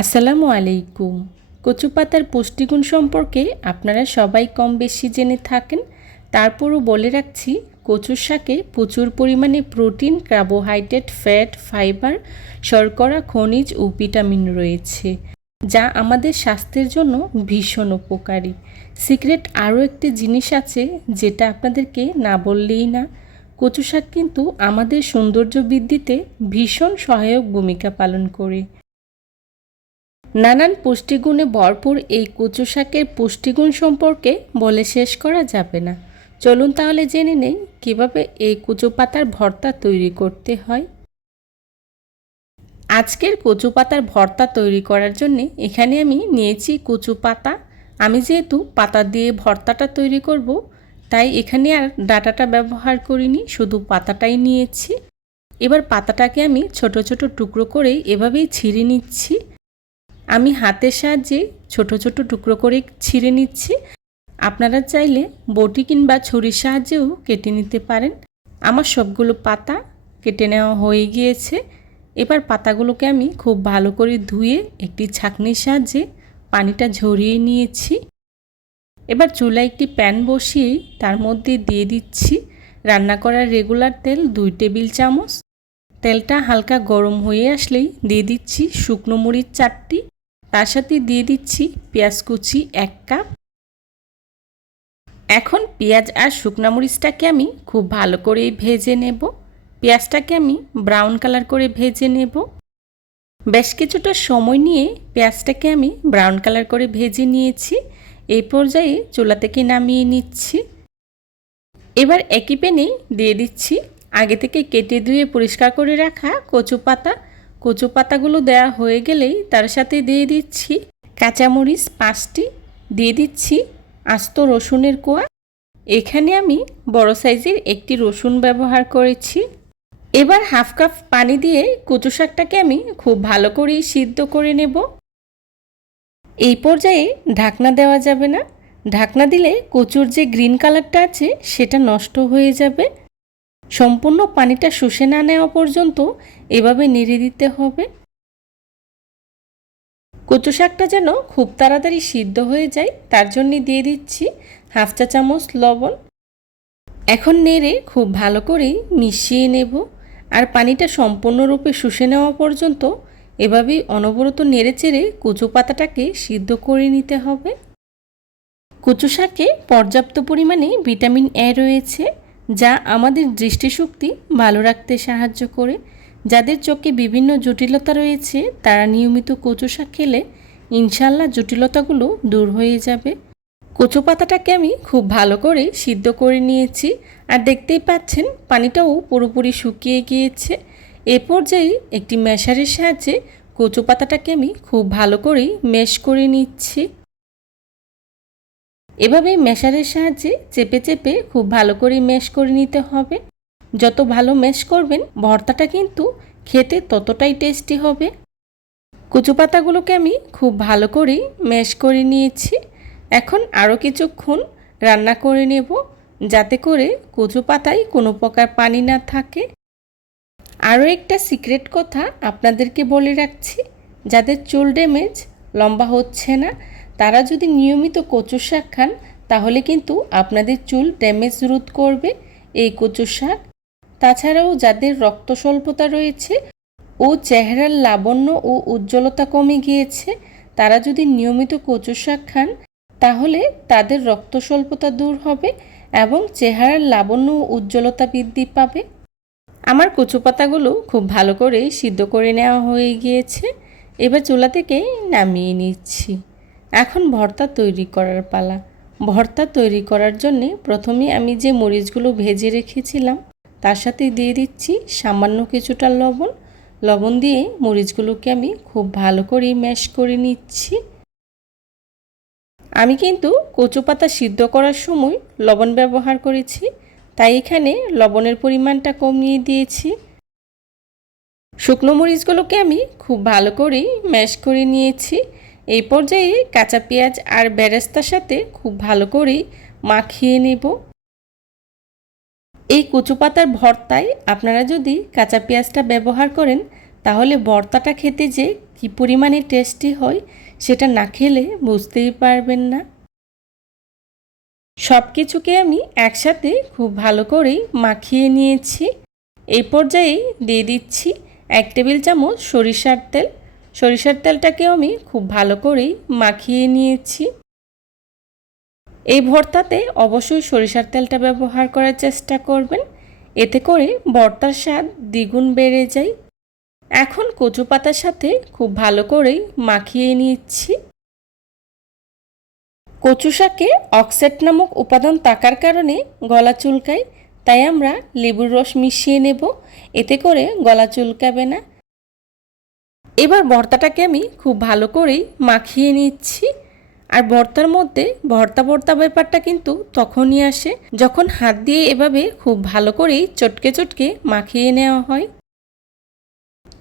আসসালামু আলাইকুম। কচু পাতার পুষ্টিগুণ সম্পর্কে আপনারা সবাই কম বেশি জেনে থাকেন। তারপরও বলে রাখছি, কচুর শাকে প্রচুর পরিমাণে প্রোটিন, কার্বোহাইড্রেট, ফ্যাট, ফাইবার, শর্করা, খনিজ ও ভিটামিন রয়েছে, যা আমাদের স্বাস্থ্যের জন্য ভীষণ উপকারী। সিক্রেট আরও একটি জিনিস আছে যেটা আপনাদেরকে না বললেই না, কচু শাক কিন্তু আমাদের সৌন্দর্য বৃদ্ধিতে ভীষণ সহায়ক ভূমিকা পালন করে। নানান পুষ্টিগুণে ভরপুর এই কচু শাকের পুষ্টিগুণ সম্পর্কে বলে শেষ করা যাবে না। চলুন তাহলে জেনে নেই কীভাবে এই কচু পাতার ভর্তা তৈরি করতে হয়। আজকের কচু পাতার ভর্তা তৈরি করার জন্য এখানে আমি নিয়েছি কচু পাতা আমি যেহেতু পাতা দিয়ে ভর্তাটা তৈরি করব, তাই এখানে আর ডাটাটা ব্যবহার করিনি, শুধু পাতাটাই নিয়েছি। এবার পাতাটাকে আমি ছোট ছোট টুকরো করে এভাবেই ছিঁড়ে নিচ্ছি। আমি হাতের সাহায্যে ছোট ছোট টুকরো করে ছিঁড়ে নিচ্ছি। আপনারা চাইলে বটি কিংবা ছুরির সাহায্যেও কেটে নিতে পারেন। আমার সবগুলো পাতা কেটে নেওয়া হয়ে গিয়েছে। এবার পাতাগুলোকে আমি খুব ভালো করে ধুয়ে একটি ছাঁকনির সাহায্যে পানিটা ঝরিয়ে নিয়েছি। এবার চুলায় একটি প্যান বসিয়ে তার মধ্যে দিয়ে দিচ্ছি রান্না করার রেগুলার তেল দুই টেবিল চামচ। তেলটা হালকা গরম হয়ে আসলেই দিয়ে দিচ্ছি শুকনো মুড়ির চারটি। তার সাথে দিয়ে দিচ্ছি পেঁয়াজ কুচি এক কাপ। এখন পেঁয়াজ আর শুকনো মরিচটাকে আমি খুব ভালো করে ভেজে নেব। পেঁয়াজটাকে আমি ব্রাউন কালার করে ভেজে নেব। বেশ কিছুটা সময় নিয়ে পেঁয়াজটাকে আমি ব্রাউন কালার করে ভেজে নিয়েছি। এই পর্যায়ে চুলা থেকে নামিয়ে নিচ্ছি। এবার একই প্যানে দিয়ে দিচ্ছি আগে থেকে কেটে ধুয়ে পরিষ্কার করে রাখা কচু পাতা কচু পাতাগুলো দেওয়া হয়ে গেলেই তার সাথে দিয়ে দিচ্ছি কাঁচামরিচ পাঁচটি, দিয়ে দিচ্ছি আস্ত রসুনের কোয়া। এখানে আমি বড় সাইজের একটি রসুন ব্যবহার করেছি। এবার হাফ কাপ পানি দিয়ে কচু শাকটাকে আমি খুব ভালো করেই সিদ্ধ করে নেব। এই পর্যায়ে ঢাকনা দেওয়া যাবে না। ঢাকনা দিলে কচুর যে গ্রিন কালারটা আছে, সেটা নষ্ট হয়ে যাবে। সম্পূর্ণ পানিটা শুষে না নেওয়া পর্যন্ত এভাবে নেড়ে দিতে হবে। কচু শাকটা যেন খুব তাড়াতাড়ি সিদ্ধ হয়ে যায়, তার জন্য দিয়ে দিচ্ছি হাফ চা চামচ লবণ। এখন নেড়ে খুব ভালো করেই মিশিয়ে নেব। আর পানিটা সম্পূর্ণরূপে শুষে নেওয়া পর্যন্ত এভাবেই অনবরত নেড়ে চেড়ে কচু পাতাটাকে সিদ্ধ করে নিতে হবে। কচু শাকে পর্যাপ্ত পরিমাণে ভিটামিন এ রয়েছে। যা আমাদের দৃষ্টিশক্তি ভালো রাখতে সাহায্য করে। যাদের চোখে বিভিন্ন জটিলতা রয়েছে, তারা নিয়মিত কচু শাক খেলে ইনশাল্লাহ জটিলতাগুলো দূর হয়ে যাবে। কচু পাতাটাকে আমি খুব ভালো করে সিদ্ধ করে নিয়েছি আর দেখতেই পাচ্ছেন পানিটাও পুরোপুরি শুকিয়ে গিয়েছে। এ পর্যায়ে একটি ম্যাশারের সাহায্যে কচু পাতাটাকে আমি খুব ভালো করেই মেশ করে নিচ্ছি। এভাবে মেশারের সাহায্যে চেপে চেপে খুব ভালো করে মেশ করে নিতে হবে। যত ভালো মেশ করবেন, ভর্তাটা কিন্তু খেতে ততটাই টেস্টি হবে। কচু পাতাগুলোকে আমি খুব ভালো করেই মেশ করে নিয়েছি। এখন আরও কিছুক্ষণ রান্না করে নেব, যাতে করে কচু পাতায় কোনো প্রকার পানি না থাকে। আরও একটা সিক্রেট কথা আপনাদেরকে বলে রাখছি, যাদের চুল ড্যামেজ লম্বা হচ্ছে না তারা যদি নিয়মিত কচু শাক খান, তাহলে কিন্তু আপনাদের চুল ড্যামেজ রোধ করবে এই কচু শাক। তাছাড়াও যাদের রক্ত স্বল্পতা রয়েছে ও চেহারার লাবণ্য ও উজ্জ্বলতা কমে গিয়েছে, তারা যদি নিয়মিত কচু শাক খান, তাহলে তাদের রক্ত স্বল্পতা দূর হবে এবং চেহারার লাবণ্য ও উজ্জ্বলতা বৃদ্ধি পাবে। আমার কচু পাতাগুলো খুব ভালো করে সিদ্ধ করে নেওয়া হয়ে গিয়েছে। এবার চুলা থেকে নামিয়ে নিচ্ছি। এখন ভর্তা তৈরি করার পালা। ভর্তা তৈরি করার জন্যে প্রথমে আমি যে মরিচগুলো ভেজে রেখেছিলাম, তার সাথে দিয়ে দিচ্ছি সামান্য কিছুটা লবণ। লবণ দিয়ে মরিচগুলোকে আমি খুব ভালো করে ম্যাশ করে নিচ্ছি। আমি কিন্তু কচু পাতা সিদ্ধ করার সময় লবণ ব্যবহার করেছি, তাই এখানে লবণের পরিমাণটা কমিয়ে দিয়েছি। শুকনো মরিচগুলোকে আমি খুব ভালো করেই ম্যাশ করে নিয়েছি। এই পর্যায়ে কাঁচা পেঁয়াজ আর বেরেস্তার সাথে খুব ভালো করেই মাখিয়ে নেব। এই কচু পাতার ভর্তায় আপনারা যদি কাঁচা পেঁয়াজটা ব্যবহার করেন, তাহলে ভর্তাটা খেতে যে কি পরিমাণে টেস্টি হয়, সেটা না খেলে বুঝতেই পারবেন না। সব কিছুকে আমি একসাথে খুব ভালো করেই মাখিয়ে নিয়েছি। এই পর্যায়ে দিয়ে দিচ্ছি এক টেবিল চামচ সরিষার তেল। সরিষার তেলটাকেও আমি খুব ভালো করেই মাখিয়ে নিয়েছি। এই ভর্তাতে অবশ্যই সরিষার তেলটা ব্যবহার করার চেষ্টা করবেন। এতে করে ভর্তার স্বাদ দ্বিগুণ বেড়ে যায়। এখন কচু পাতার সাথে খুব ভালো করেই মাখিয়ে নিচ্ছি। কচু শাকে অক্সেট নামক উপাদান থাকার কারণে গলা চুলকায়, তাই আমরা লেবুর রস মিশিয়ে নেব। এতে করে গলা চুলকাবে না। এবার ভর্তাটাকে আমি খুব ভালো করেই মাখিয়ে নিচ্ছি। আর ভর্তার মধ্যে ভর্তা ভর্তা ব্যাপারটা কিন্তু তখনই আসে যখন হাত দিয়ে এভাবে খুব ভালো করেই চটকে চটকে মাখিয়ে নেওয়া হয়।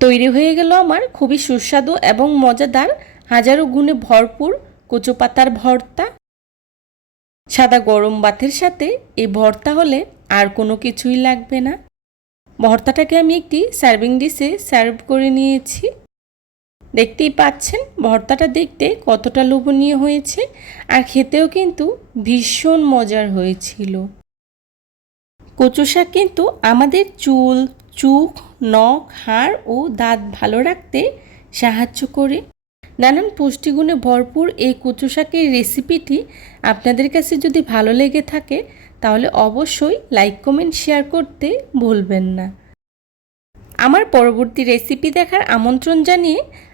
তৈরি হয়ে গেল আমার খুবই সুস্বাদু এবং মজাদার হাজারো গুণে ভরপুর কচু পাতার ভর্তা। সাদা গরম ভাতের সাথে এই ভর্তা হলে আর কোনো কিছুই লাগবে না। ভর্তাটাকে আমি একটি সার্ভিং ডিশে সার্ভ করে নিয়েছি। দেখতেই পাচ্ছেন, ভর্তাটা দেখতে কতটা লোভনীয় হয়েছে আর খেতেও কিন্তু ভীষণ মজার হয়েছিল। কচু শাক কিন্তু আমাদের চুল, চুখ, নখ, হাড় ও দাঁত ভালো রাখতে সাহায্য করে। নানান পুষ্টিগুণে ভরপুর এই কচু শাকের রেসিপিটি আপনাদের কাছে যদি ভালো লেগে থাকে, তাহলে অবশ্যই লাইক, কমেন্ট, শেয়ার করতে ভুলবেন না। আমার পরবর্তী রেসিপি দেখার আমন্ত্রণ জানিয়ে